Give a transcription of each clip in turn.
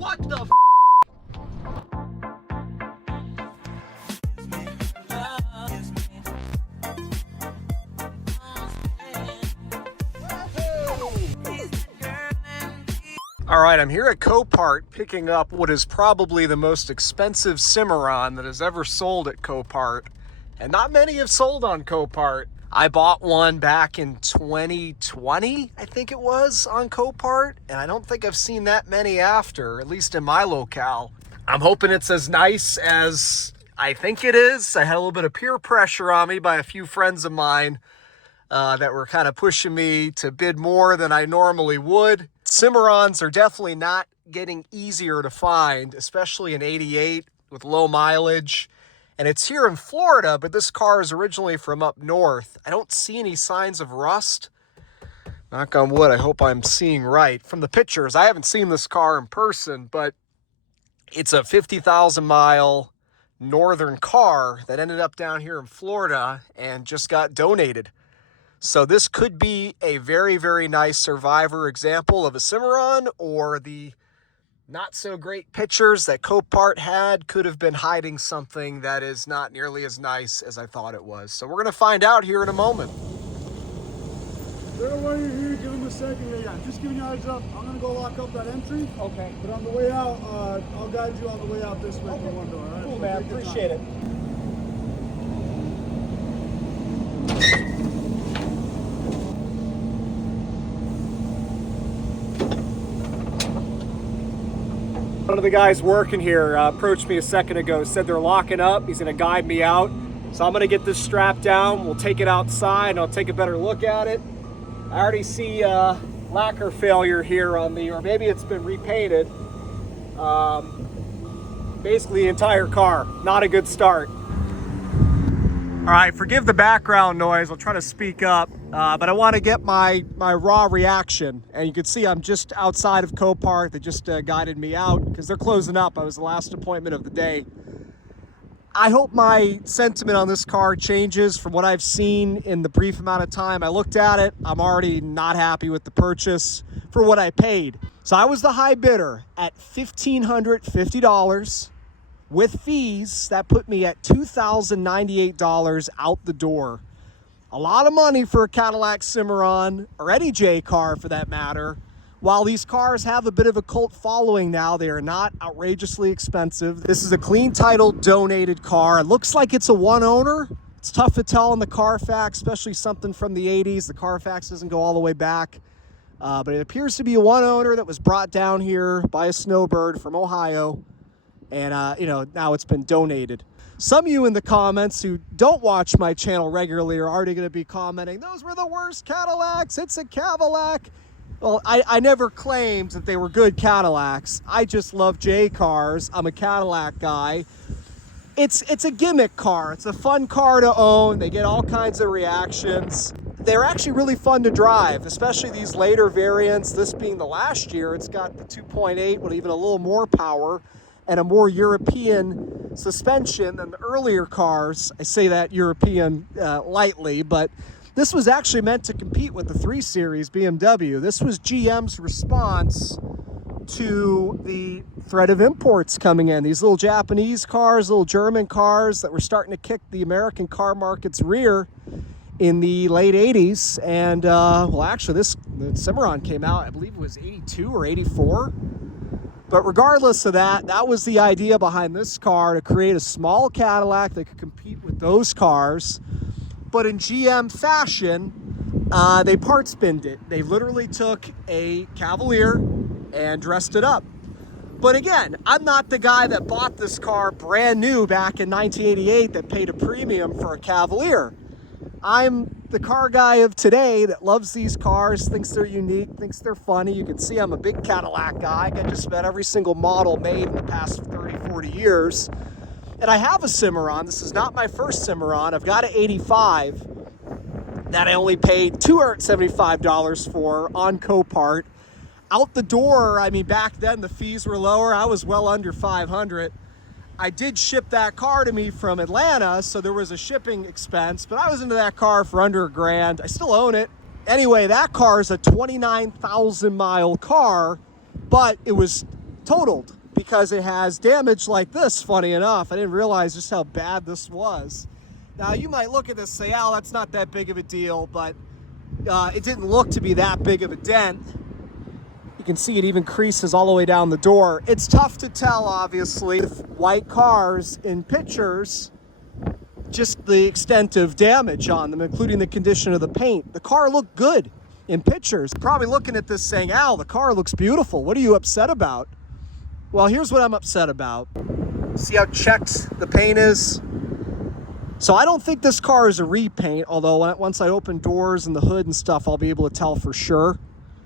What the f? All right, I'm here at Copart picking up what is probably the most expensive Cimarron that has ever sold at Copart. And not many have sold on Copart. I bought one back in 2020, I think it was, on Copart. And I don't think I've seen that many after, at least in my locale. I'm hoping it's as nice as I think it is. I had a little bit of peer pressure on me by a few friends of mine that were kind of pushing me to bid more than I normally would. Cimarrons are definitely not getting easier to find, especially in 88 with low mileage. And it's here in Florida, but this car is originally from up north. I don't see any signs of rust. Knock on wood, I hope I'm seeing right. From the pictures, I haven't seen this car in person, but it's a 50,000 mile northern car that ended up down here in Florida and just got donated. So this could be a very, very nice survivor example of a Cimarron, or the not so great pictures that Copart had could have been hiding something that is not nearly as nice as I thought it was. So we're going to find out here in a moment. Sir, while you're here, give him a second. Yeah, just giving you a heads up. I'm going to go lock up that entry. Okay. But on the way out, I'll guide you on the way out this way from one door. All right? Cool, man. Appreciate it. One of the guys working here approached me a second ago, said they're locking up. He's going to guide me out. So I'm going to get this strapped down. We'll take it outside and I'll take a better look at it. I already see lacquer failure here on the, or maybe it's been repainted. Basically the entire car. Not a good start. All right, forgive the background noise. I'll try to speak up, but I want to get my raw reaction. And you can see I'm just outside of Copart. They just guided me out because they're closing up. I was the last appointment of the day. I hope my sentiment on this car changes from what I've seen in the brief amount of time I looked at it. I'm already not happy with the purchase for what I paid. So I was the high bidder at $1,550. With fees, that put me at $2,098 out the door. A lot of money for a Cadillac Cimarron, or any J car for that matter. While these cars have a bit of a cult following now, they are not outrageously expensive. This is a clean title donated car. It looks like it's a one owner. It's tough to tell in the Carfax, especially something from the 80s. The Carfax doesn't go all the way back. But it appears to be a one owner that was brought down here by a snowbird from Ohio. And, now it's been donated. Some of you in the comments who don't watch my channel regularly are already going to be commenting, those were the worst Cadillacs. It's a Cadillac. Well, I never claimed that they were good Cadillacs. I just love J cars. I'm a Cadillac guy. It's a gimmick car. It's a fun car to own. They get all kinds of reactions. They're actually really fun to drive, especially these later variants. This being the last year, it's got the 2.8 with even a little more power and a more European suspension than the earlier cars. I say that European lightly, but this was actually meant to compete with the 3 Series BMW. This was GM's response to the threat of imports coming in. These little Japanese cars, little German cars that were starting to kick the American car market's rear in the late 80s. And, the Cimarron came out, I believe it was 82 or 84. But regardless of that, that was the idea behind this car, to create a small Cadillac that could compete with those cars. But in GM fashion, they parts binned it. They literally took a Cavalier and dressed it up. But again, I'm not the guy that bought this car brand new back in 1988 that paid a premium for a Cavalier. I'm the car guy of today that loves these cars, thinks they're unique, thinks they're funny. You can see I'm a big Cadillac guy. I got just about every single model made in the past 30, 40 years. And I have a Cimarron. This is not my first Cimarron. I've got an 85 that I only paid $275 for on Copart. Out the door, back then the fees were lower. I was well under $500. I did ship that car to me from Atlanta, so there was a shipping expense, but I was into that car for under $1,000. I still own it. Anyway, that car is a 29,000 mile car, but it was totaled because it has damage like this, funny enough. I didn't realize just how bad this was. Now, you might look at this and say, oh, that's not that big of a deal, but it didn't look to be that big of a dent. You can see it even creases all the way down the door. It's tough to tell, obviously, with white cars in pictures, just the extent of damage on them, including the condition of the paint. The car looked good in pictures. Probably looking at this saying, Al, the car looks beautiful. What are you upset about? Well, here's what I'm upset about. See how checked the paint is? So I don't think this car is a repaint, although once I open doors and the hood and stuff, I'll be able to tell for sure.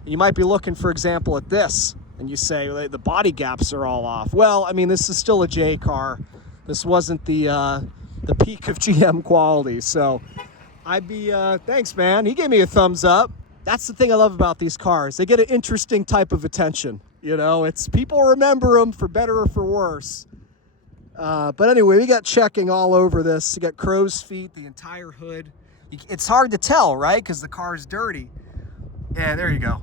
You might be looking, for example, at this, and you say, well, the body gaps are all off. Well, I mean, this is still a J car. This wasn't the peak of GM quality. So I'd be, thanks, man. He gave me a thumbs up. That's the thing I love about these cars. They get an interesting type of attention. You know, it's people remember them for better or for worse. But anyway, we got checking all over this. You got crow's feet, the entire hood. It's hard to tell, right? Because the car is dirty. Yeah, there you go.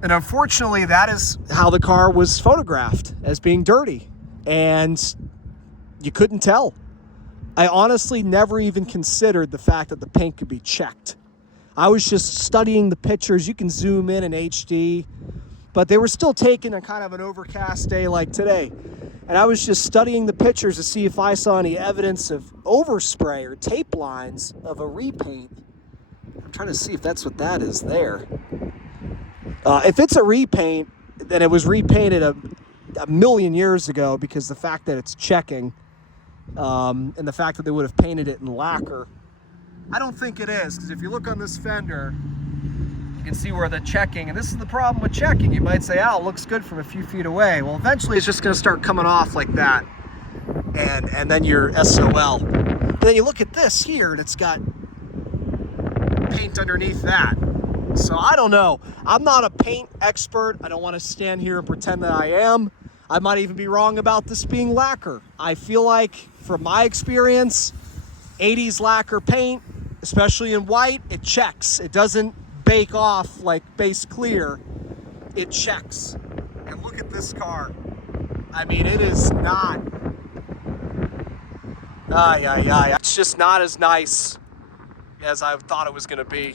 And unfortunately, that is how the car was photographed, as being dirty. And you couldn't tell. I honestly never even considered the fact that the paint could be checked. I was just studying the pictures. You can zoom in HD, but they were still taken on kind of an overcast day like today. And I was just studying the pictures to see if I saw any evidence of overspray or tape lines of a repaint. I'm trying to see if that's what that is there. If it's a repaint, then it was repainted a million years ago, because the fact that it's checking and the fact that they would have painted it in lacquer, I don't think it is, because if you look on this fender, you can see where the checking, and this is the problem with checking. You might say, oh, it looks good from a few feet away. Well, eventually it's just going to start coming off like that, and then you're SOL. But then you look at this here, and it's got paint underneath that. So I don't know. I'm not a paint expert. I don't want to stand here and pretend that I am. I might even be wrong about this being lacquer. I feel like, from my experience, 80s lacquer paint, especially in white, it checks. It doesn't bake off like base clear. It checks. And look at this car. I mean, it is not. It's just not as nice as I thought it was going to be.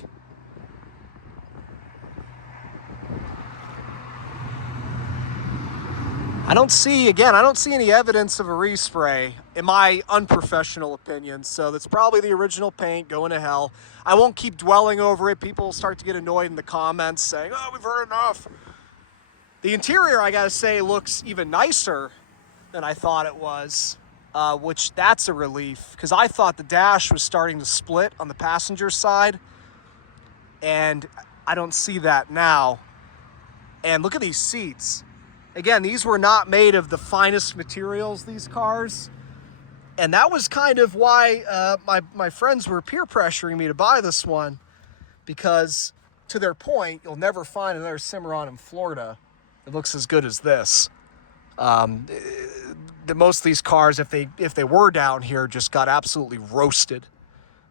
I don't see any evidence of a respray, in my unprofessional opinion. So that's probably the original paint going to hell. I won't keep dwelling over it. People start to get annoyed in the comments saying, oh, we've heard enough. The interior, I gotta say, looks even nicer than I thought it was, which that's a relief, because I thought the dash was starting to split on the passenger side, and I don't see that now. And look at these seats. Again, these were not made of the finest materials, these cars. And that was kind of why my friends were peer pressuring me to buy this one, because, to their point, you'll never find another Cimarron in Florida that looks as good as this. Most of these cars, if they were down here, just got absolutely roasted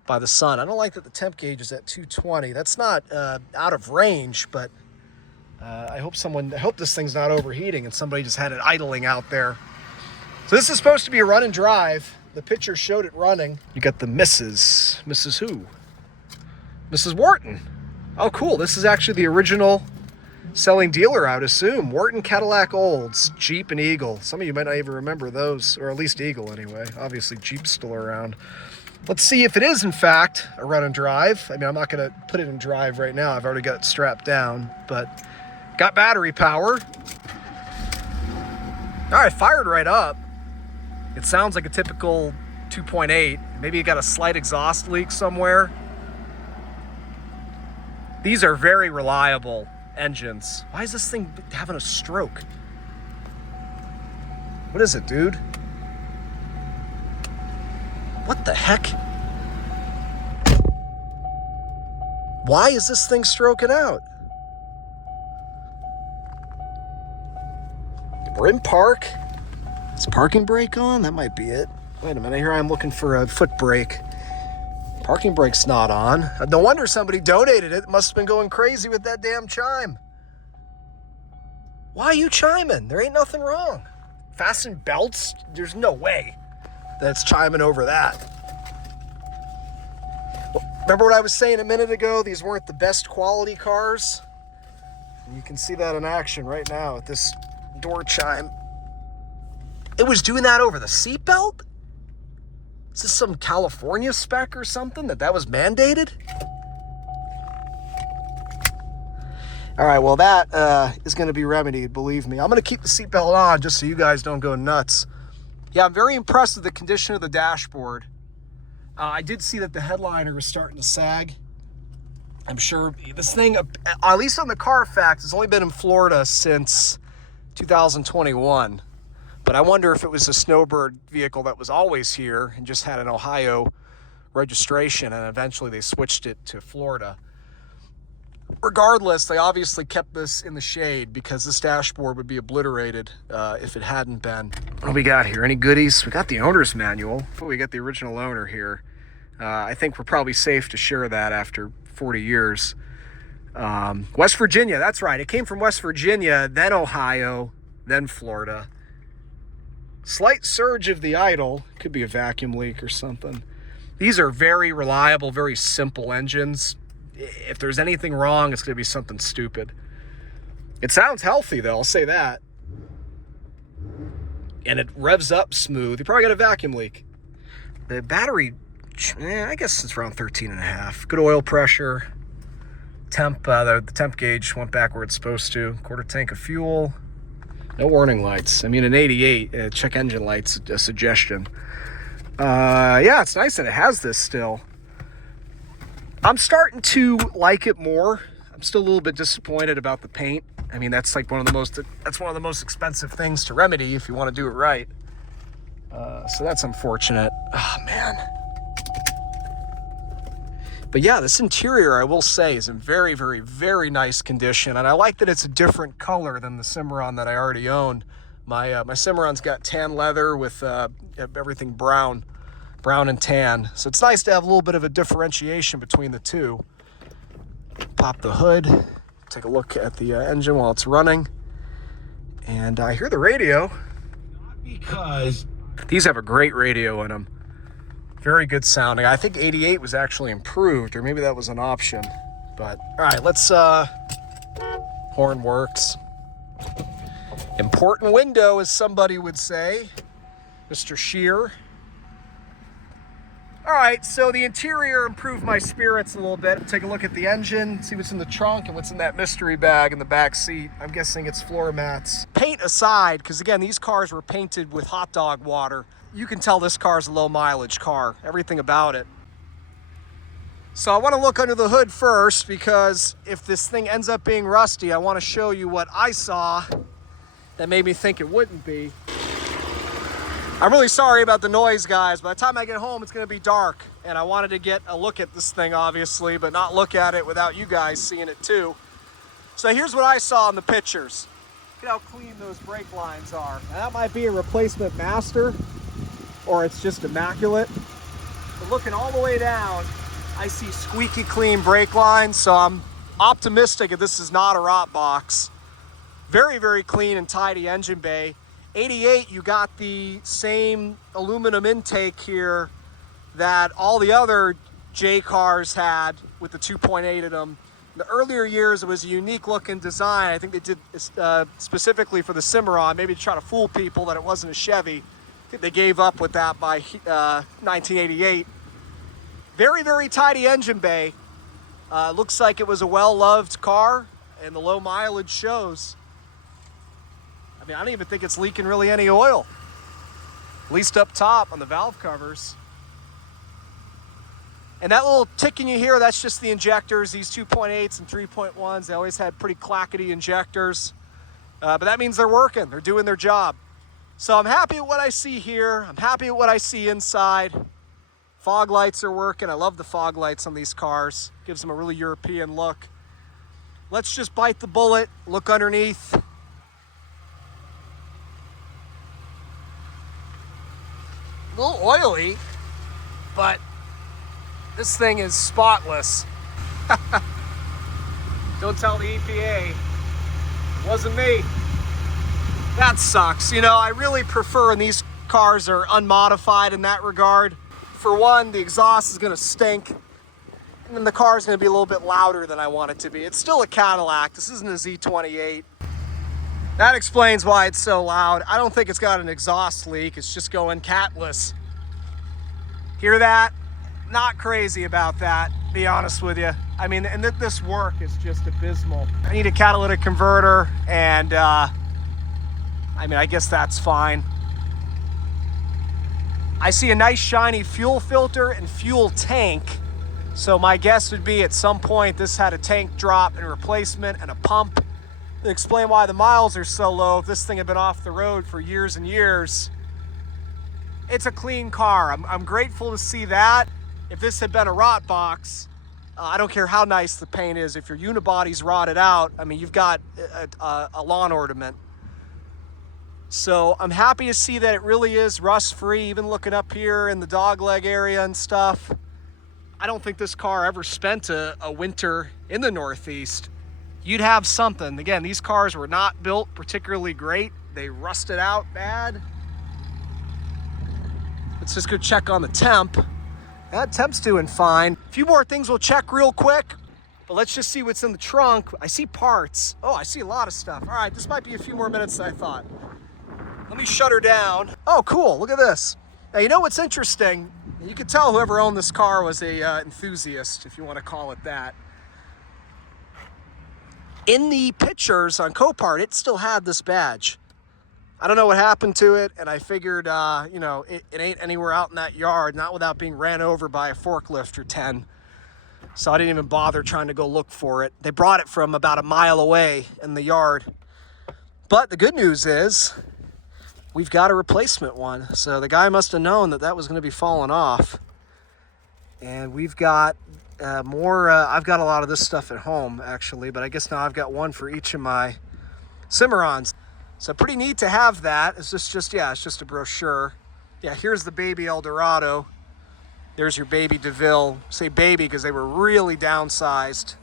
by the sun. I don't like that the temp gauge is at 220. That's not out of range, but I hope this thing's not overheating and somebody just had it idling out there. So this is supposed to be a run and drive. The picture showed it running. You got the Mrs. who? Mrs. Wharton. Oh, cool. This is actually the original selling dealer, I would assume. Wharton Cadillac Olds, Jeep and Eagle. Some of you might not even remember those, or at least Eagle anyway. Obviously, Jeep's still around. Let's see if it is, in fact, a run and drive. I mean, I'm not going to put it in drive right now. I've already got it strapped down, but got battery power. All right, fired right up. It sounds like a typical 2.8. Maybe it got a slight exhaust leak somewhere. These are very reliable engines. Why is this thing having a stroke? What is it, dude? What the heck? Why is this thing stroking out? We're in park. Is parking brake on? That might be it. Wait a minute, here I am looking for a foot brake. Parking brake's not on. No wonder somebody donated it. It must have been going crazy with that damn chime. Why are you chiming? There ain't nothing wrong. Fasten belts? There's no way that's chiming over that. Remember what I was saying a minute ago? These weren't the best quality cars. And you can see that in action right now with this door chime. It was doing that over the seatbelt? Is this some California spec or something that was mandated? All right, well, that is going to be remedied, believe me. I'm going to keep the seatbelt on just so you guys don't go nuts. Yeah, I'm very impressed with the condition of the dashboard. I did see that the headliner is starting to sag. I'm sure this thing, at least on the Carfax, has only been in Florida since 2021. But I wonder if it was a snowbird vehicle that was always here and just had an Ohio registration, and eventually they switched it to Florida. Regardless, they obviously kept this in the shade because this dashboard would be obliterated if it hadn't been. What do we got here? Any goodies? We got the owner's manual. But we got the original owner here. I think we're probably safe to share that after 40 years. West Virginia, that's right. It came from West Virginia, then Ohio, then Florida. Slight surge of the idle. Could be a vacuum leak or something. These are very reliable, very simple engines. If there's anything wrong, it's going to be something stupid. It sounds healthy, though. I'll say that. And it revs up smooth. You probably got a vacuum leak. The battery, I guess it's around 13.5. Good oil pressure. Temp, the temp gauge went back where it's supposed to. Quarter tank of fuel. No warning lights. I mean, an 88, check engine lights, a suggestion. Yeah, it's nice that it has this still. I'm starting to like it more. I'm still a little bit disappointed about the paint. I mean, that's like one of the most expensive things to remedy if you want to do it right. So that's unfortunate. Oh, man. But yeah, this interior, I will say, is in very, very, very nice condition. And I like that it's a different color than the Cimarron that I already owned. My Cimarron's got tan leather with everything brown and tan. So it's nice to have a little bit of a differentiation between the two. Pop the hood, take a look at the engine while it's running. And I hear the radio. Not because these have a great radio in them. Very good sounding. I think 88 was actually improved, or maybe that was an option. But all right, let's horn works. Important window, as somebody would say. Mr. Shear. All right, so the interior improved my spirits a little bit. Take a look at the engine, see what's in the trunk and what's in that mystery bag in the back seat. I'm guessing it's floor mats. Paint aside, because again, these cars were painted with hot dog water. You can tell this car is a low mileage car, everything about it. So I want to look under the hood first, because if this thing ends up being rusty, I want to show you what I saw that made me think it wouldn't be. I'm really sorry about the noise, guys. By the time I get home, it's going to be dark. And I wanted to get a look at this thing, obviously, but not look at it without you guys seeing it too. So here's what I saw in the pictures. Look at how clean those brake lines are. Now, that might be a replacement master, or it's just immaculate. But looking all the way down, I see squeaky clean brake lines, so I'm optimistic that this is not a rot box. Very, very clean and tidy engine bay. 88, you got the same aluminum intake here that all the other J cars had with the 2.8 in them. In the earlier years, it was a unique looking design. I think they did specifically for the Cimarron, maybe to try to fool people that it wasn't a Chevy. I think they gave up with that by 1988. Very, very tidy engine bay. Looks like it was a well-loved car, and the low mileage shows. I mean, I don't even think it's leaking really any oil. At least up top on the valve covers. And that little ticking you hear, that's just the injectors. These 2.8s and 3.1s, they always had pretty clackety injectors. But that means they're working. They're doing their job. So I'm happy with what I see here. I'm happy with what I see inside. Fog lights are working. I love the fog lights on these cars. Gives them a really European look. Let's just bite the bullet, look underneath. A little oily, but this thing is spotless. Don't tell the EPA. It wasn't me. That sucks. You know, I really prefer when these cars are unmodified in that regard. For one, the exhaust is gonna stink, and then the car is gonna be a little bit louder than I want it to be. It's still a Cadillac. This isn't a Z28. That explains why it's so loud. I don't think it's got an exhaust leak. It's just going catless. Hear that? Not crazy about that, to be honest with you. I mean, and this work is just abysmal. I need a catalytic converter, and I mean, I guess that's fine. I see a nice shiny fuel filter and fuel tank. So my guess would be at some point this had a tank drop and replacement and a pump. To explain why the miles are so low, if this thing had been off the road for years and years. It's a clean car. I'm grateful to see that. If this had been a rot box, I don't care how nice the paint is. If your unibody's rotted out, I mean, you've got a lawn ornament. So I'm happy to see that it really is rust-free, even looking up here in the dogleg area and stuff. I don't think this car ever spent a winter in the Northeast. You'd have something. Again, these cars were not built particularly great. They rusted out bad. Let's just go check on the temp. That temp's doing fine. A few more things we'll check real quick, but let's just see what's in the trunk. I see parts. Oh, I see a lot of stuff. All right, this might be a few more minutes than I thought. Let me shut her down. Oh, cool, look at this. Now, you know what's interesting? You could tell whoever owned this car was a enthusiast, if you want to call it that. In the pictures on Copart, it still had this badge. I don't know what happened to it, and I figured, you know, it ain't anywhere out in that yard, not without being ran over by a forklift or 10. So I didn't even bother trying to go look for it. They brought it from about a mile away in the yard. But the good news is, we've got a replacement one. So the guy must have known that that was going to be falling off. And we've got more, I've got a lot of this stuff at home, actually, but I guess now I've got one for each of my Cimarrons. So pretty neat to have that. It's just yeah, it's just a brochure. Yeah, here's the baby Eldorado. There's your baby DeVille. Say baby because they were really downsized.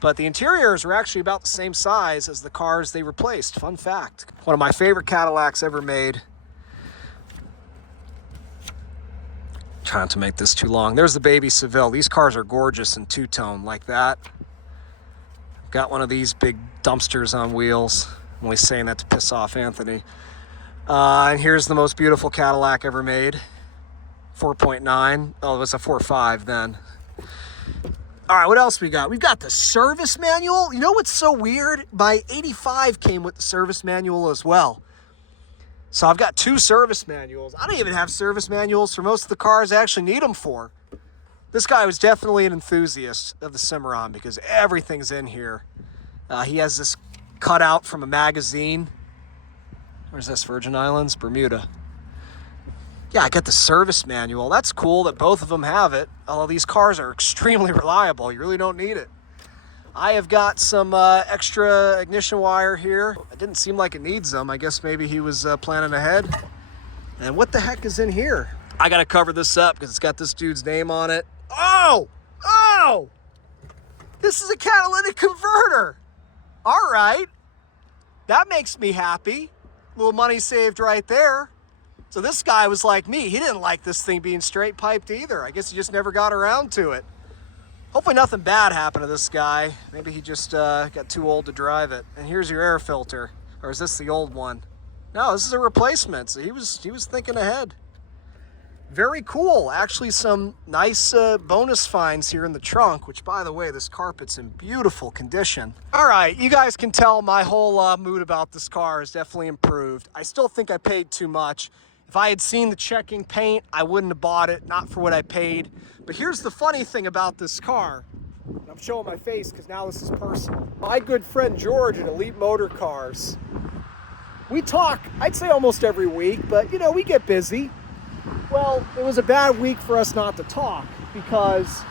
But the interiors were actually about the same size as the cars they replaced. Fun fact. One of my favorite Cadillacs ever made. Trying to make this too long. There's the baby Seville. These cars are gorgeous in two-tone like that. Got one of these big dumpsters on wheels. I'm only saying that to piss off Anthony. And here's the most beautiful Cadillac ever made. 4.9. Oh, it was a 4.5 then. All right, what else we got? We've got the service manual. You know what's so weird? My 85 came with the service manual as well. So I've got two service manuals. I don't even have service manuals for most of the cars I actually need them for. This guy was definitely an enthusiast of the Cimarron because everything's in here. He has this cutout from a magazine. Where's this? Virgin Islands? Bermuda. Yeah, I got the service manual. That's cool that both of them have it. Although these cars are extremely reliable. You really don't need it. I have got some extra ignition wire here. It didn't seem like it needs them. I guess maybe he was planning ahead. And what the heck is in here? I got to cover this up because it's got this dude's name on it. Oh! Oh! This is a catalytic converter. All right. That makes me happy. A little money saved right there. So this guy was like me. He didn't like this thing being straight piped either. I guess he just never got around to it. Hopefully nothing bad happened to this guy. Maybe he just got too old to drive it. And here's your air filter. Or is this the old one? No, this is a replacement. So he was thinking ahead. Very cool. Actually, some nice bonus finds here in the trunk, which, by the way, this carpet's in beautiful condition. All right, you guys can tell my whole mood about this car has definitely improved. I still think I paid too much. If I had seen the checking paint, I wouldn't have bought it, not for what I paid. But here's the funny thing about this car. I'm showing my face because now this is personal. My good friend George at Elite Motor Cars. We talk, I'd say almost every week, but you know, we get busy. Well, it was a bad week for us not to talk because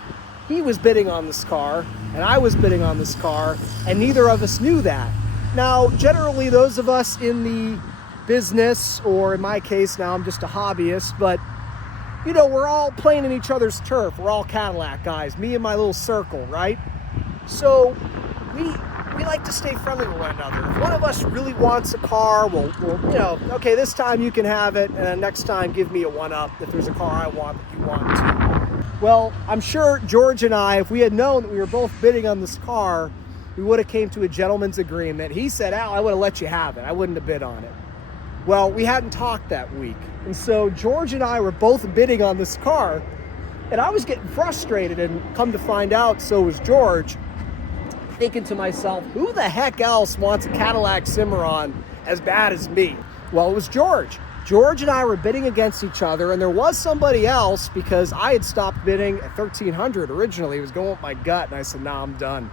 he was bidding on this car and I was bidding on this car and neither of us knew that. Now, generally those of us in the business, or in my case now I'm just a hobbyist, but you know, we're all playing in each other's turf. We're all Cadillac guys, me and my little circle, right? So we like to stay friendly with one another. If one of us really wants a car, we'll okay, this time you can have it, and then next time give me a one-up if there's a car I want that you want too. Well, I'm sure George and I, if we had known that we were both bidding on this car, we would have came to a gentleman's agreement. He said, Al, I would have let you have it. I wouldn't have bid on it. Well, we hadn't talked that week. And so George and I were both bidding on this car, and I was getting frustrated, and come to find out, so was George, thinking to myself, who the heck else wants a Cadillac Cimarron as bad as me? Well, it was George. George and I were bidding against each other, and there was somebody else, because I had stopped bidding at $1,300 originally. It was going with my gut, and I said, nah, I'm done.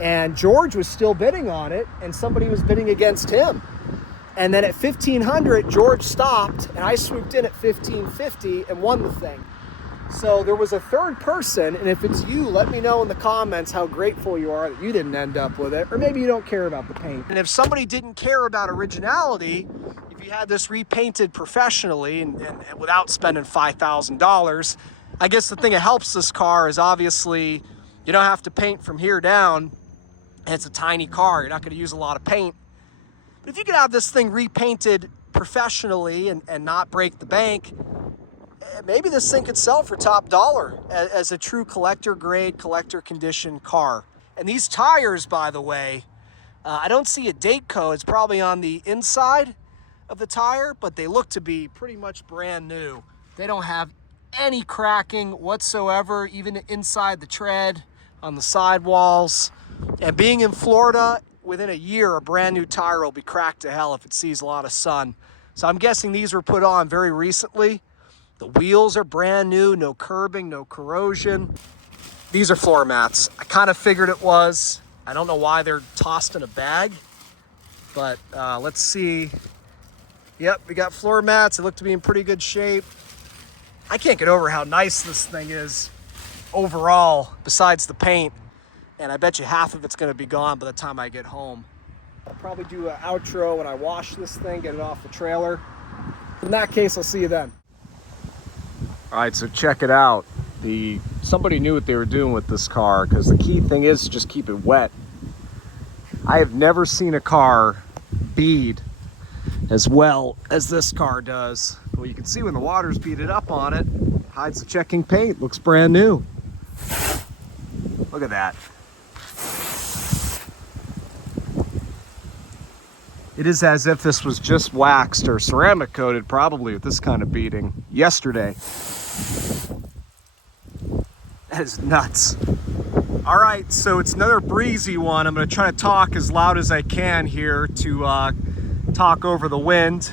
And George was still bidding on it, and somebody was bidding against him. And then at $1,500, George stopped, and I swooped in at $1,550 and won the thing. So there was a third person, and if it's you, let me know in the comments how grateful you are that you didn't end up with it, or maybe you don't care about the paint. And if somebody didn't care about originality, if you had this repainted professionally and without spending $5,000, I guess the thing that helps this car is obviously you don't have to paint from here down, and it's a tiny car. You're not going to use a lot of paint. But if you could have this thing repainted professionally and not break the bank, maybe this thing could sell for top dollar as a true collector grade, collector condition car. And these tires, by the way, I don't see a date code. It's probably on the inside of the tire, but they look to be pretty much brand new. They don't have any cracking whatsoever, even inside the tread, on the sidewalls. And being in Florida, within a year, a brand new tire will be cracked to hell if it sees a lot of sun. So I'm guessing these were put on very recently. The wheels are brand new, no curbing, no corrosion. These are floor mats. I kind of figured it was. I don't know why they're tossed in a bag, but let's see. Yep, we got floor mats. They look to be in pretty good shape. I can't get over how nice this thing is overall, besides the paint. And I bet you half of it's gonna be gone by the time I get home. I'll probably do an outro when I wash this thing, get it off the trailer. In that case, I'll see you then. All right, so check it out. Somebody knew what they were doing with this car, because the key thing is to just keep it wet. I have never seen a car bead as well as this car does. Well, you can see when the water's beaded up on it, hides the checking paint, looks brand new. Look at that. It is as if this was just waxed or ceramic coated, probably with this kind of beading, yesterday. That is nuts. All right, so it's another breezy one. I'm gonna try to talk as loud as I can here to talk over the wind.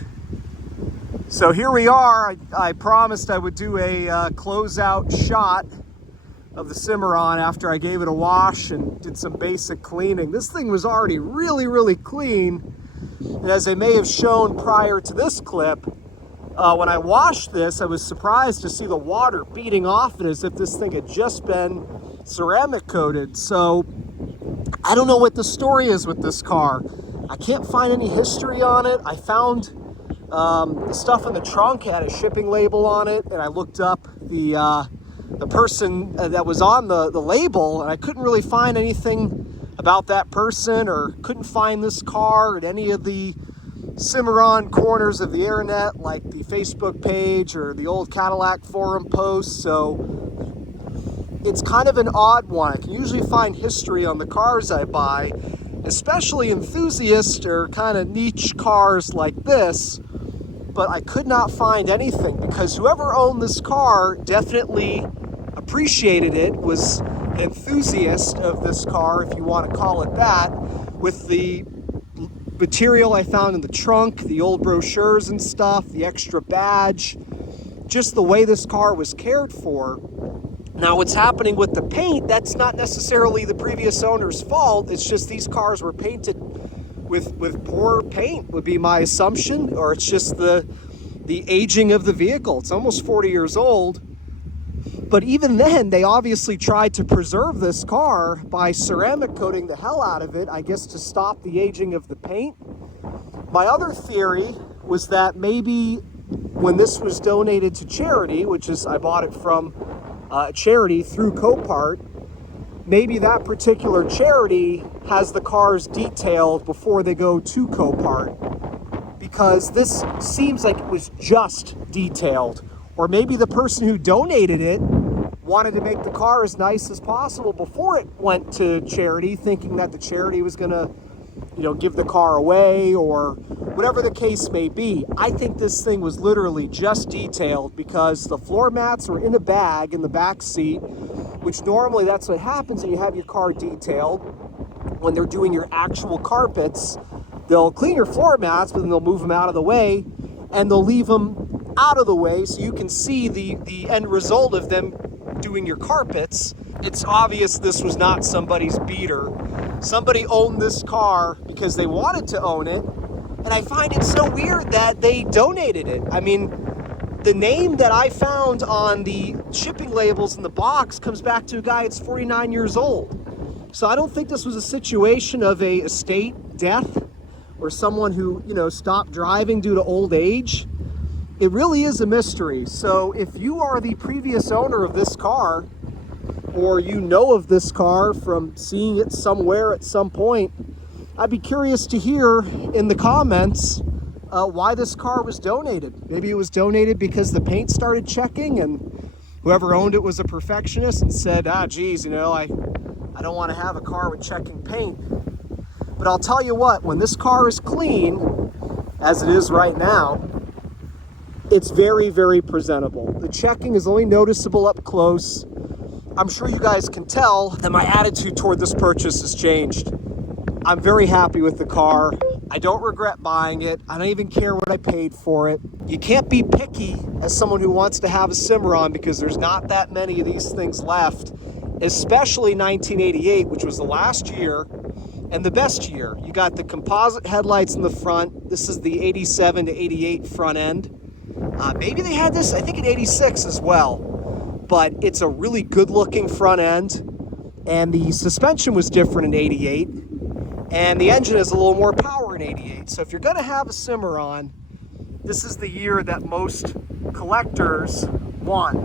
So here we are. I promised I would do a closeout shot of the Cimarron after I gave it a wash and did some basic cleaning. This thing was already really, really clean. And as I may have shown prior to this clip, when I washed this, I was surprised to see the water beating off it as if this thing had just been ceramic coated. So I don't know what the story is with this car. I can't find any history on it. I found the stuff in the trunk had a shipping label on it, and I looked up the person that was on the label, and I couldn't really find anything about that person, or couldn't find this car at any of the Cimarron corners of the internet, like the Facebook page or the old Cadillac forum posts. So it's kind of an odd one. I can usually find history on the cars I buy, especially enthusiast or kind of niche cars like this, but I could not find anything, because whoever owned this car definitely appreciated it, was an enthusiast of this car, if you want to call it that, with the material I found in the trunk, the old brochures and stuff, the extra badge, just the way this car was cared for. Now, what's happening with the paint, that's not necessarily the previous owner's fault. It's just these cars were painted with poor paint, would be my assumption, or it's just the aging of the vehicle. It's almost 40 years old. But even then, they obviously tried to preserve this car by ceramic coating the hell out of it, I guess to stop the aging of the paint. My other theory was that maybe when this was donated to charity, which is, I bought it from a charity through Copart, maybe that particular charity has the cars detailed before they go to Copart, because this seems like it was just detailed. Or maybe the person who donated it wanted to make the car as nice as possible before it went to charity, thinking that the charity was going to, give the car away, or whatever the case may be. I think this thing was literally just detailed because the floor mats were in a bag in the back seat, which normally that's what happens when you have your car detailed. When they're doing your actual carpets, they'll clean your floor mats, but then they'll move them out of the way, and they'll leave them out of the way so you can see the end result of them doing your carpets. It's obvious this was not somebody's beater. Somebody owned this car because they wanted to own it, and I find it so weird that they donated it. I mean, the name that I found on the shipping labels in the box comes back to a guy that's 49 years old. So I don't think this was a situation of a estate death or someone who, stopped driving due to old age. It really is a mystery. So if you are the previous owner of this car, or you know of this car from seeing it somewhere at some point, I'd be curious to hear in the comments why this car was donated. Maybe it was donated because the paint started checking and whoever owned it was a perfectionist and said, geez, I don't want to have a car with checking paint. But I'll tell you what, when this car is clean, as it is right now, it's very, very presentable. The checking is only noticeable up close. I'm sure you guys can tell that my attitude toward this purchase has changed. I'm very happy with the car. I don't regret buying it. I don't even care what I paid for it. You can't be picky as someone who wants to have a Cimarron because there's not that many of these things left, especially 1988, which was the last year and the best year. You got the composite headlights in the front. This is the 87 to 88 front end. Maybe they had this, I think, in 86 as well. But it's a really good looking front end. And the suspension was different in 88. And the engine is a little more power in 88. So if you're going to have a Cimarron, this is the year that most collectors want.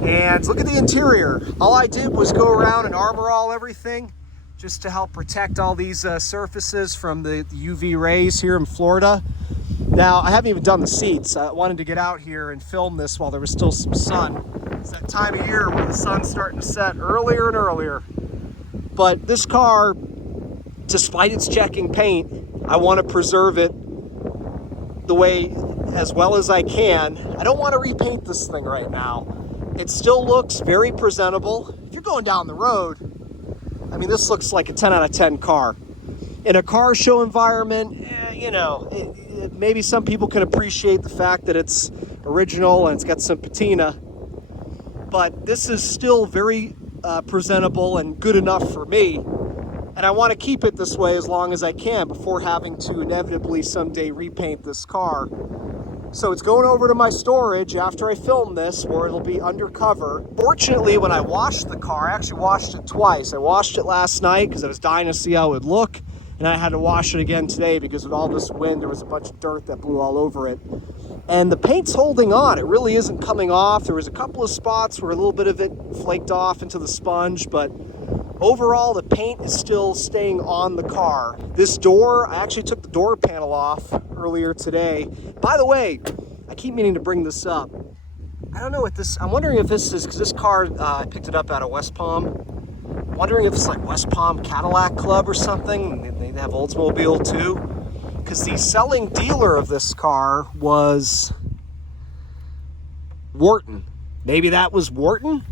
And look at the interior. All I did was go around and armor all everything just to help protect all these surfaces from the UV rays here in Florida. Now, I haven't even done the seats. I wanted to get out here and film this while there was still some sun. It's that time of year where the sun's starting to set earlier and earlier. But this car, despite its checking paint, I want to preserve it the way as well as I can. I don't want to repaint this thing right now. It still looks very presentable. If you're going down the road, I mean, this looks like a 10 out of 10 car. In a car show environment, maybe some people can appreciate the fact that it's original and it's got some patina, but this is still very presentable and good enough for me. And I want to keep it this way as long as I can before having to inevitably someday repaint this car. So it's going over to my storage after I film this, where it'll be undercover. Fortunately, when I washed the car, I actually washed it twice. I washed it last night because I was dying to see how it would look. And I had to wash it again today because with all this wind, there was a bunch of dirt that blew all over it. And the paint's holding on. It really isn't coming off. There was a couple of spots where a little bit of it flaked off into the sponge, but overall, the paint is still staying on the car. This door, I actually took the door panel off earlier today. By the way, I keep meaning to bring this up. I don't know what this, I'm wondering if this is, because this car, I picked it up out of West Palm. I'm wondering if it's like West Palm Cadillac Club or something. They have Oldsmobile too. Because the selling dealer of this car was Wharton. Maybe that was Wharton?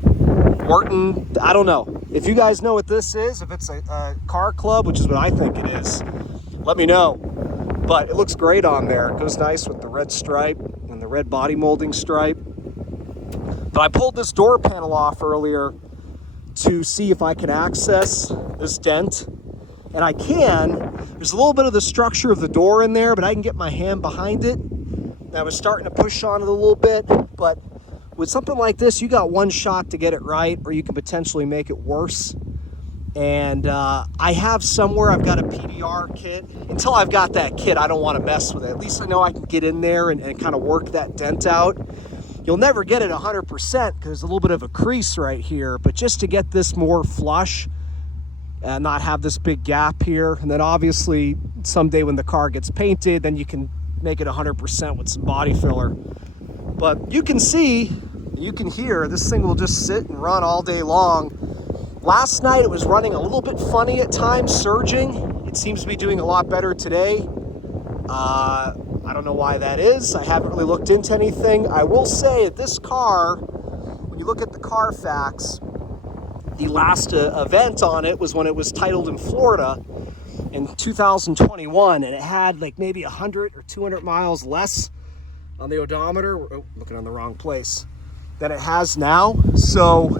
Wharton, I don't know. If you guys know what this is, if it's a car club, which is what I think it is, let me know. But it looks great on there. It goes nice with the red stripe and the red body molding stripe. But I pulled this door panel off earlier to see if I can access this dent. And I can. There's a little bit of the structure of the door in there, but I can get my hand behind it. And I was starting to push on it a little bit, but with something like this, you got one shot to get it right, or you can potentially make it worse. And I have somewhere, I've got a PDR kit. Until I've got that kit, I don't want to mess with it. At least I know I can get in there and kind of work that dent out. You'll never get it 100% because there's a little bit of a crease right here, but just to get this more flush, and not have this big gap here. And then obviously someday when the car gets painted, then you can make it 100% with some body filler. But you can see, you can hear, this thing will just sit and run all day long. Last night it was running a little bit funny at times, surging. It seems to be doing a lot better today. I don't know why that is. I haven't really looked into anything. I will say that this car, when you look at the Carfax, the last event on it was when it was titled in Florida in 2021, and it had like maybe 100 or 200 miles less on the odometer. Oh, looking on the wrong place. Than it has now. So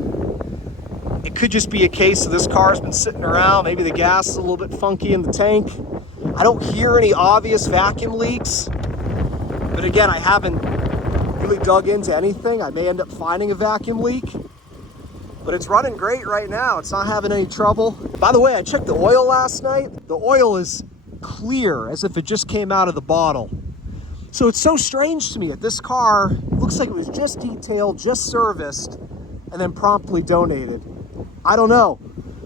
it could just be a case of this car's been sitting around. Maybe the gas is a little bit funky in the tank. I don't hear any obvious vacuum leaks, but again, I haven't really dug into anything. I may end up finding a vacuum leak, but it's running great right now. It's not having any trouble. By the way, I checked the oil last night. The oil is clear, as if it just came out of the bottle. So it's so strange to me that this car looks like it was just detailed, just serviced, and then promptly donated. I don't know.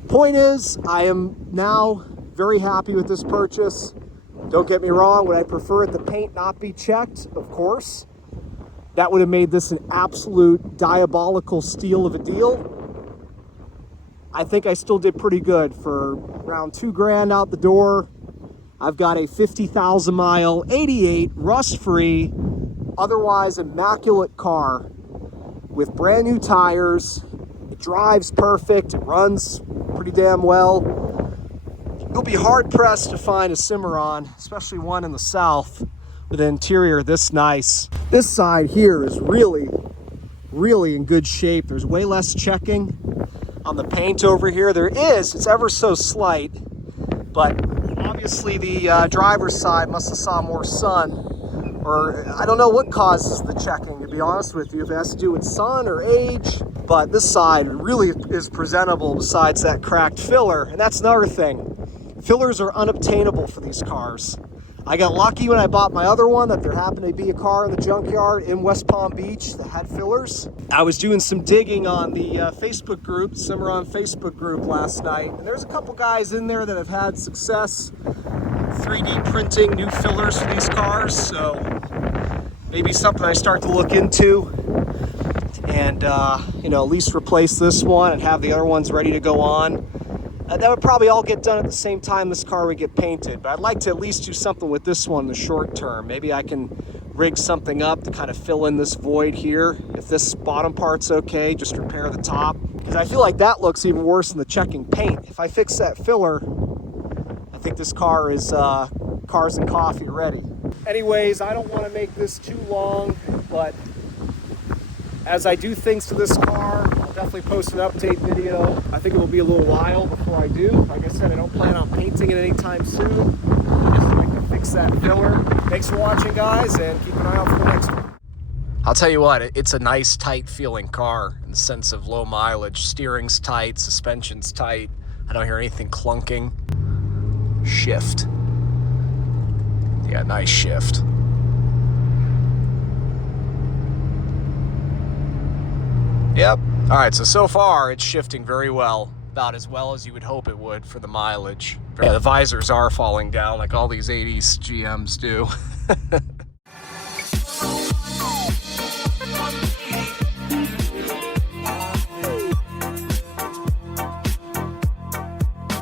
Point is, I am now very happy with this purchase. Don't get me wrong, would I prefer the paint not be checked? Of course. That would have made this an absolute diabolical steal of a deal. I think I still did pretty good for around $2,000 out the door. I've got a 50,000 mile 88 rust-free, otherwise immaculate car with brand new tires. It drives perfect, it runs pretty damn well. You'll be hard pressed to find a Cimarron, especially one in the South, with an interior this nice. This side here is really in good shape. There's way less checking on the paint over here. There is, it's ever so slight, but obviously the driver's side must have saw more sun, or I don't know what causes the checking, to be honest with you, if it has to do with sun or age. But this side really is presentable besides that cracked filler. And that's another thing. Fillers are unobtainable for these cars. I got lucky when I bought my other one that there happened to be a car in the junkyard in West Palm Beach that had fillers. I was doing some digging on the Facebook group, Cimarron Facebook group last night, and there's a couple guys in there that have had success 3D printing new fillers for these cars, so maybe something I start to look into and at least replace this one and have the other ones ready to go on. That would probably all get done at the same time this car would get painted, but I'd like to at least do something with this one in the short term. Maybe I can rig something up to kind of fill in this void here. If this bottom part's okay, just repair the top, because I feel like that looks even worse than the checking paint. If I fix that filler, I think this car is cars and coffee ready. Anyways, I don't want to make this too long, but as I do things to this car, I'll definitely post an update video. I think it will be a little while before I do. Like I said, I don't plan on painting it anytime soon. I just like to fix that filler. Thanks for watching, guys, and keep an eye out for the next one. I'll tell you what, it's a nice, tight feeling car in the sense of low mileage. Steering's tight, suspension's tight. I don't hear anything clunking. Shift. Yeah, nice shift. Yep. All right, so far it's shifting very well, about as well as you would hope it would for the mileage. Yeah, the visors are falling down like all these 80s GMs do.